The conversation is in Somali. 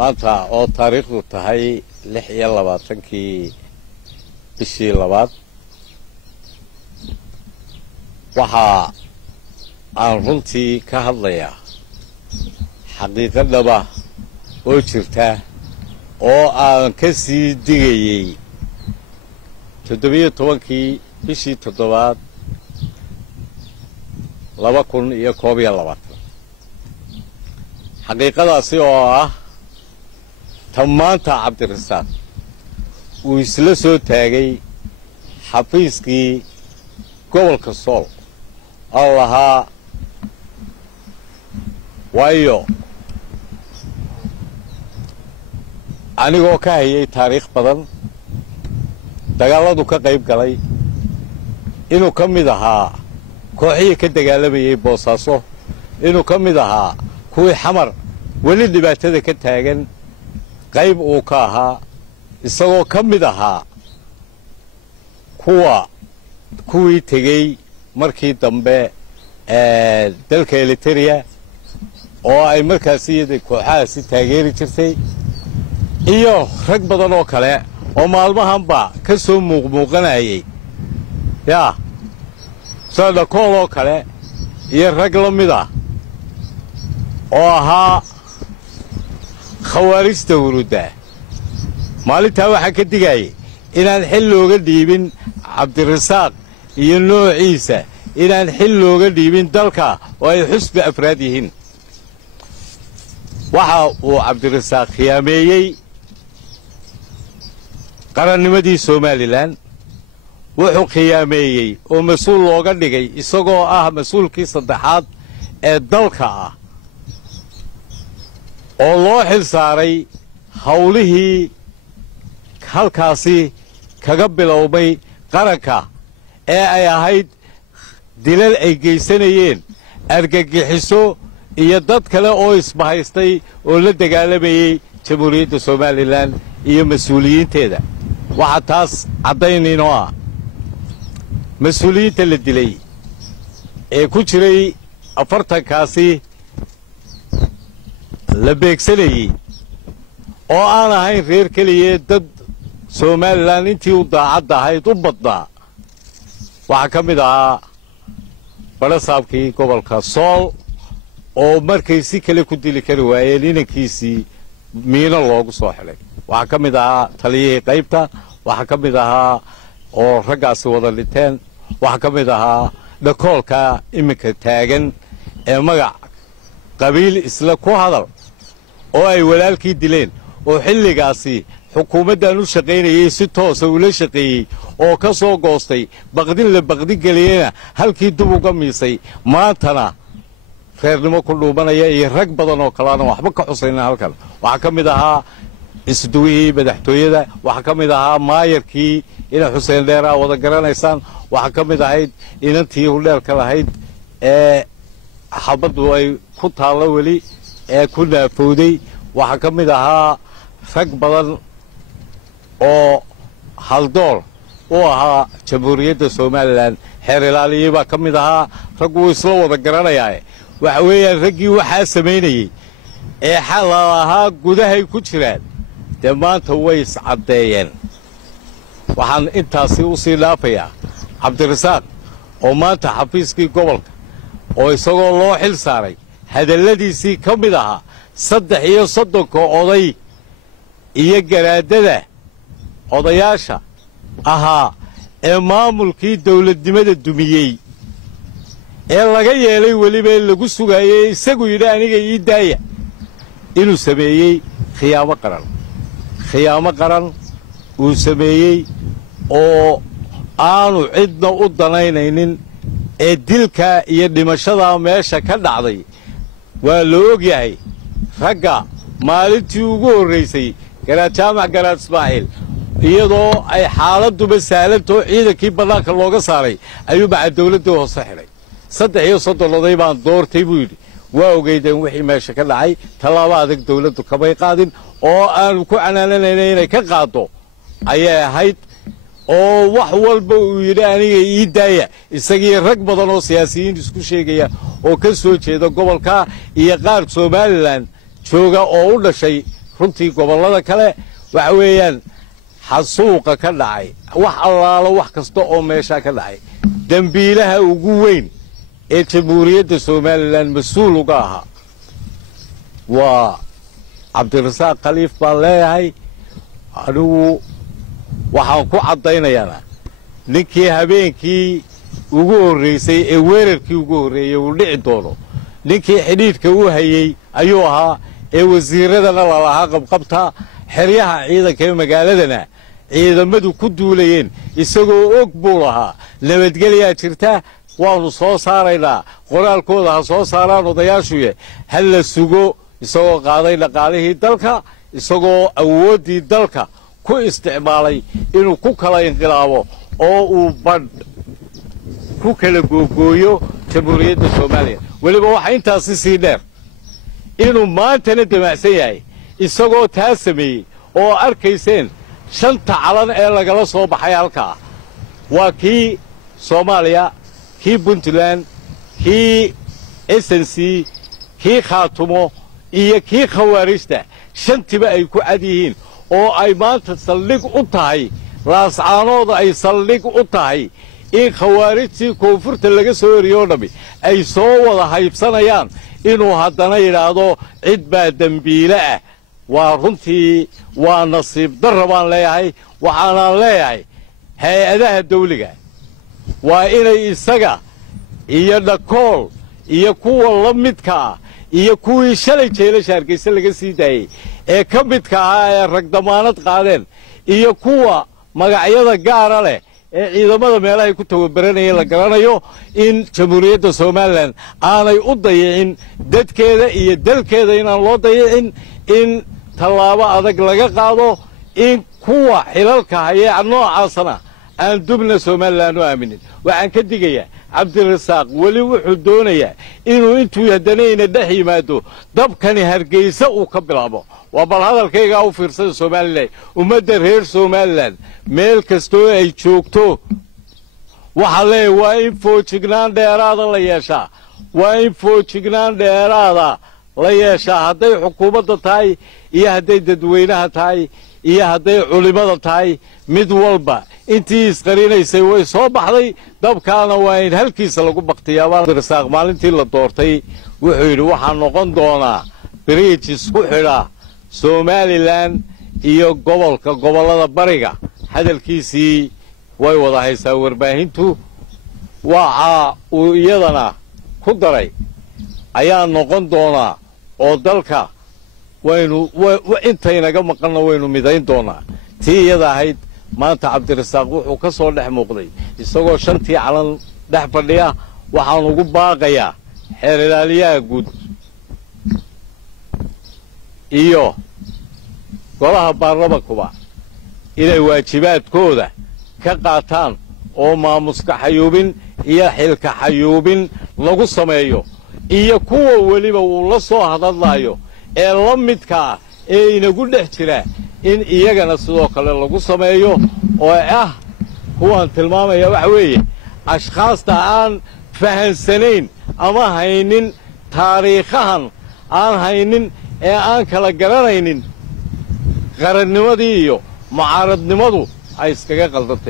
maanta oo taariikhdu tahay 26 bishii labaad waxa aan runtii ka hadlayaa xaqiiqadaba oo jirta oo aan ka sii digayay 17 bishii 7 2022 xaqiiqadaasi oo ah tamaanta Cabdirasaaq uu isla soo taagay xafiiskii gobolka Sool allaha waayo anigoo ka hayay taariikh badan dagaaladu ka qayb galay inuu ka mid ahaa kooxihii ka dagaalamayay Boosaaso inuu ka mid ahaa kuwii xamar weli dhibaatada ka taagan qayb uu ka ahaa isagoo ka mid ahaa kuwii tegey markii dambe dalka Eritrea oo ay markaasi kooxahaasi taageeri jirtay iyo rag badan oo kale oo maalmahanba ka soo muuqanayay sida kooloo kale iyo rag la mid ah oo ahaa khawaarijta huruda maalintaa waxaa ka digayay inaan xil looga dhiibin Cabdirasaaq iyo noociisa inaan xil looga dhiibin dalka oo ay xusbi afraad yihiin waxa uu Cabdirasaaq khiyaameeyay qarannimadii Somaliland wuxuu khiyaameeyay oo mas'uul looga dhigay isagoo ah mas'uulkii saddexaad ee dalka ah oo loo xil saaray hawlihii halkaasi kaga bilowmay qaranka ee ay ahayd dilal ay geysanayeen argagixiso iyo dad kale oo isbahaystay oo la dagaalamayay jamhuuriyadda Somaliland iyo mas'uuliyiinteeda waxa taas caddaynayno ah mas'uuliyiinta la dilay ee ku jiray 40kaasi la beegsanayay oo aan ahayn reer kaliya dad Somaliland intii u daacad ahayd u badnaa waxa ka mid ahaa barasaabkii gobolka Sool oo markay si kale ku dili kari waayeen inankiisii miino loogu soo xilay waxa ka mid ahaa taliyihii qaybta waxa ka mid ahaa oo raggaasi wada dhinteen waxa ka mid ahaa dhakoolka iminka taagan ee magac qabiil isla ku hadal oo ay walaalkii dileen oo xilligaasi xukuumaddan u shaqaynayay si toos ah ula shaqeeyay oo ka soo goostay baqdin la baqdi galiyana halkii dib uga miisay maantana reernimo ku dhuumanaya iyo rag badan oo kalaana waxba ka xusayna halkan waxa ka mid ahaa isduwihii madaxtooyada waxa ka mid ahaa maayarkii ina Xuseen Dheera wada garanaysaan waxa ka mid ahayd inantii hudheelka lahayd ee xabadu ay ku taalo weli ee ku naafowday waxa ka mid ahaa rag badan oo haldoor u ahaa jamhuuriyadda Somaliland xeer ilaaliye baa ka mid ahaa rag uu isla wada garanayaa waxa weeyaan raggii waxaa sameynayay ee xal ahaa gudahay ku jiraan de maanta way iscadeeyeen waxaan intaasi u sii dhaafayaa Cabdirasaaq oo maanta xafiiskii gobolka oo isagoo loo xil saaray hadalladiisii ka mid ahaa 33 oday iyo garaadada odayaasha ahaa ee maamulkii dawladnimada dumiyey ee laga yeelay weliba lagu sugayay isagu yidhi aniga ii daaya inuu sameeyey khiyaamo qaran uu sameeyey oo aanu cidna u danaynaynin ee dilka iyo dhimashada meesha ka dhacday waa la og yahay ragga maalintii ugu horreysay garaad jaamac garaad Ismaaciil iyadoo ay xaaladuba sahlanto ciidankii bannaanka looga saaray ayuu bacad dawladda hoose xidhay 33 oday baan doortay buu yidhi waa ogeydeen wixii meesha ka dhacay talaabo adag dawladdu kamay qaadin oo aan ku canaananaynay inay ka qaado ayay ahayd oo wax walba uu yidhi aniga ii daaya isagii rag badan oo siyaasiyiin isku sheegaya oo ka soo jeeda gobolka iyo qaar Somaliland jooga oo u dhashay runtii gobollada kale waxa weeyaan xasuuqa ka dhacay wax allaalo wax kasta oo meesha ka dhacay dambiilaha ugu weyn ee jamhuuriyadda Soomaaliland mas'uul uga ahaa waa Cabdirasaaq Khaliif baan leeyahay anigu waxaan ku cadaynayaa ninkii habeenkii ugu horeysay ee weerarkii ugu horeeyay uu dhici doono ninkii xidhiidhka u hayay ayuu ahaa ee wasiiradana la lahaa qabqabta xeryaha ciidanka ee magaaladana ciidamadu ku duulayeen isagoo og buu lahaa nabadgelya jirta waanu soo saaraynaa qoraalkooda ha soo saaraan odayaashuye hal la sugo isagoo qaaday dhaqaalihii dalka isagoo awoodii dalka ku isticmaalay inuu ku kala inqilaabo oo uu badh ku kala googooyo jamhuuriyadda Soomaaliya waliba waxa intaasi sii dheer inuu maantana damacsan yahay isagoo taa sameeyay oo arkayseen shanta calan ee lagala soo baxay halkaa waa kii Soomaaliya kii Puntland kii SNC kii Khaatumo iyo kii khawaarijta shantiba ay ku cad yihiin oo ay maanta saldhig u tahay laascaanooda ay saldhig u tahay in khawaarijtii koonfurta laga soo eriyo dhami ay soo wada haybsanayaan inuu haddana yidhaahdo cid baa dembiile ah waa runtii waa nasiib darro baan leeyahay waxaanaan leeyahay hay-adaha dawliga waa inay isaga iyo dhakool iyo kuwa la midka ah iyo kuwii shalay jeelasha Hargeysa laga sii daayay ee ka midka ahaa ee rag damaanad qaadeen iyo kuwa magacyada gaara leh ee ciidamada meelaha ku tababaranayeen la garanayo in jamhuuriyadda Soomaaliland aanay u dayicin dadkeeda iyo dalkeeda inaan loo dayicin in tallaabo adag laga qaado in kuwa xilalka haya noocaasana aan dubna Soomaaliland u aaminin waxaan ka digayaa Cabdirasaaq wali wuxuu doonayaa inuu intuu yadanayna dhex yimaado dabkani Hargeysa uu ka bilaabo waa bal hadalkayga u fiirsada Soomaaliland ummadda reer Soomaaliland meel kastoo ay joogto waxa leeyahay waa in foojignaan dheeraada la yeeshaa waa in foojignaan dheeraada la yeeshaa hadday xukuumadda tahay iyo hadday dadweynaha tahay iyo hadday culimada tahay mid walba intii isqarinaysay way soo baxday dabkaana waa in halkiisa lagu baqtiyaa Cabdirasaaq maalintii la doortay wuxuu yidhi waxaan noqon doonaa bridge isku xidha Somaliland iyo gobollada bariga hadalkiisii way wada haysaa warbaahintu waxa uu iyadana ku daray ayaa noqon doonaa oo dalka waynu intaynaga maqanna waynu midayn doonaa tii iyada ahayd maanta Cabdirasaaq wuxuu ka soo dhex muuqday isagoo shantii calan dhex fadhiya waxaan ugu baaqayaa xeer ilaaliyaha guud iyo golaha baarlamaankuba inay waajibaadkooda ka qaataan oo maamuska xayuubin iyo xilka xayuubin lagu sameeyo iyo kuwa waliba uu la soo hadlayo ee la midka ah ee inagu dhex jira in iyagana sidoo kale lagu sameeyo oo ah kuwan tilmaamaya wax weeye ashkhaasta aan fahansanayn ama haynin taariikhahan aan haynin ee aan kala garanaynin qarannimadii iyo mucaaradnimadu ay iskaga qaldatay